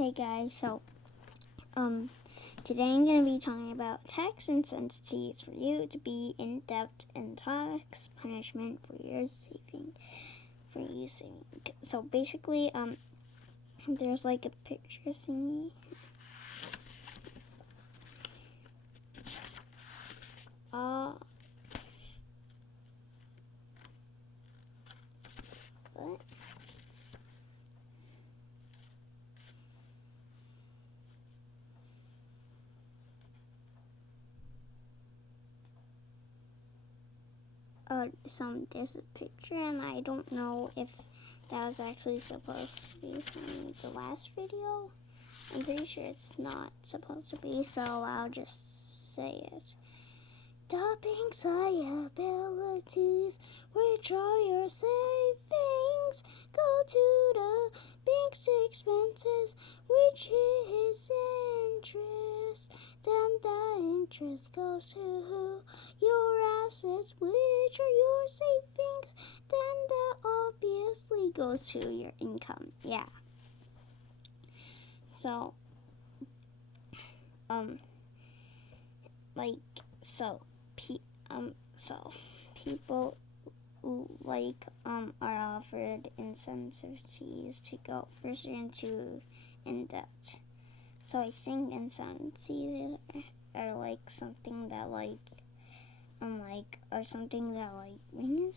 Hey guys, today I'm going to be talking about tax incentives for you to be in debt and tax punishment for your saving. So basically, there's like a picture thingy. What? There's a picture, and I don't know if that was actually supposed to be from the last video. I'm pretty sure it's not supposed to be, so I'll just say it. The bank's liabilities, which are your savings, go to the bank's expenses, which is interest. Then the interest goes to your assets, which are your savings. Then that obviously goes to your income. Yeah. So, people are offered incentives to go further into in debt. So I think incentives are like something that or something that brings.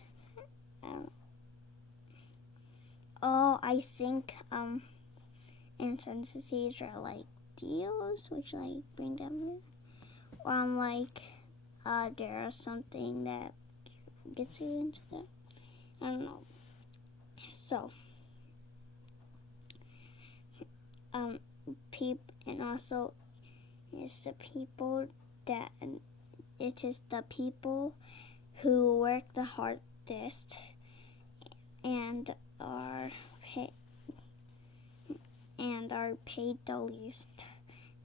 I think incentives are like deals which bring them. There's something that gets you into that. I don't know. So, and also, it's the people that it is the people who work the hardest and are paid the least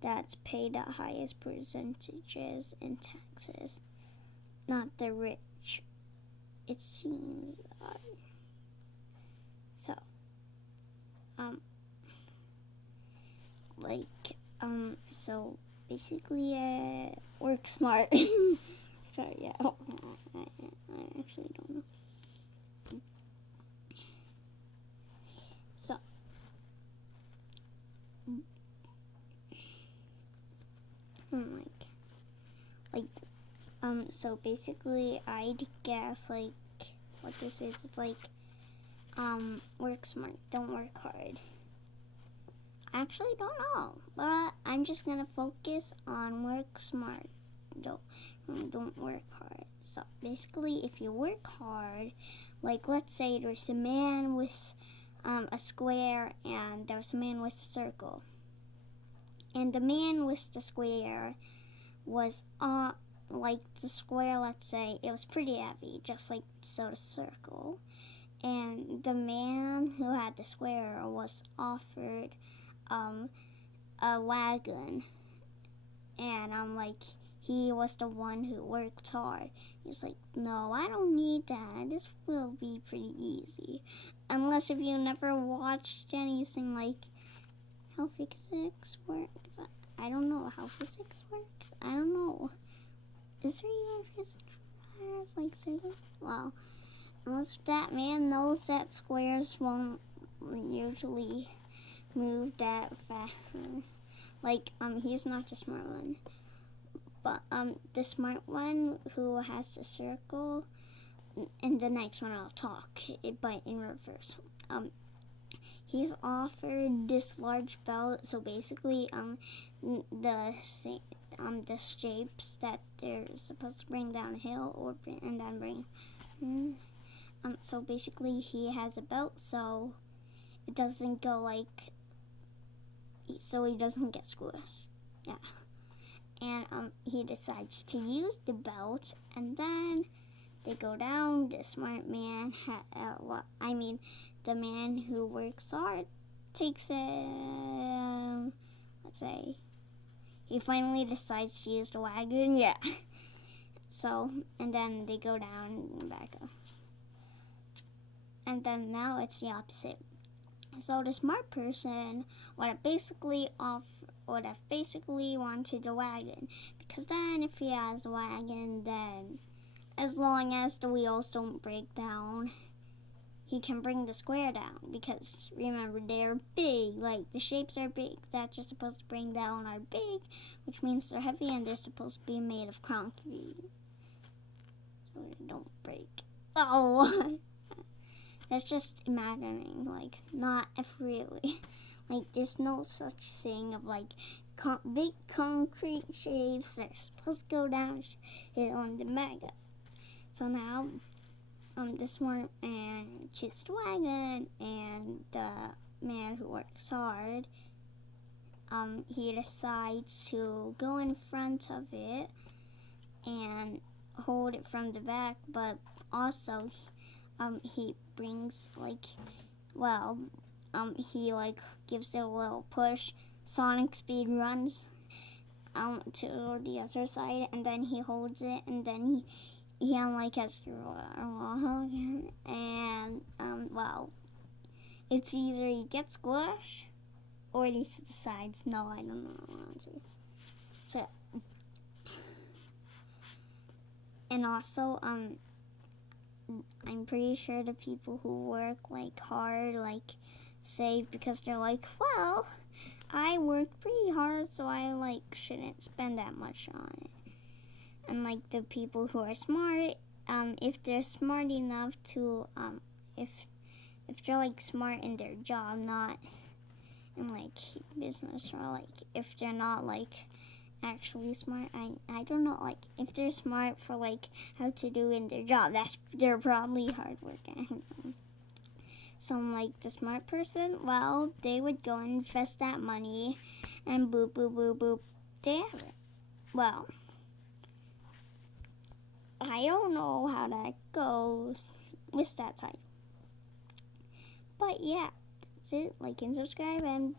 that's paid the highest percentages in taxes, not the rich. It seems so basically work smart. Sorry, yeah. I actually don't know. So basically I'd guess what this is. It's work smart, don't work hard. I actually don't know, but I'm just gonna focus on work smart. Don't work hard. So basically, if you work hard, let's say there's a man with a square and there's a man with a circle, and the man with the square was the square, let's say it was pretty heavy, just like the circle, and the man who had the square was offered a wagon, and he was the one who worked hard. He's like, no, I don't need that. This will be pretty easy. Unless if you never watched anything like how physics works. I don't know how physics works. I don't know. Is there even physics circles? Well, unless that man knows that squares won't usually move that fast. He's not the smart one. But the smart one who has the circle, and the next one I'll talk, but in reverse. He's offered this large belt, so basically the shapes that they're supposed to bring down a hill and then bring. So basically he has a belt, so it doesn't go so he doesn't get squished. Yeah. And he decides to use the belt, and then they go down. The smart man, the man who works hard, takes it. Let's say he finally decides to use the wagon. Yeah. So, and then they go down and back up. And then now it's the opposite. So the smart person would have basically wanted a wagon, because then if he has a wagon, then as long as the wheels don't break down, he can bring the square down, because remember, they're big, like the shapes are big that you're supposed to bring down are big, which means they're heavy and they're supposed to be made of concrete so they don't break. Oh, that's just imagining, like, not if really. Like, there's no such thing of like big concrete shapes that are supposed to go down on the mega. So now, the smart man chooses the wagon, and the man who works hard, he decides to go in front of it and hold it from the back, but also, he brings he gives it a little push. Sonic speed runs to the other side, and then he holds it, and then he has to roll, and it's either he gets squished or he decides, no, I don't know. So, and also, I'm pretty sure the people who work hard save, because they're like, well, I worked pretty hard, so I shouldn't spend that much on it. And the people who are smart, if they're smart enough to if they're smart in their job, not in business, or if they're not actually smart, I don't know, if they're smart for how to do in their job, they're probably hard working. So the smart person, well, they would go and invest that money, and boop boop boop boop, they have it. Well, I don't know how that goes with that type, but yeah, that's it. Like and subscribe, and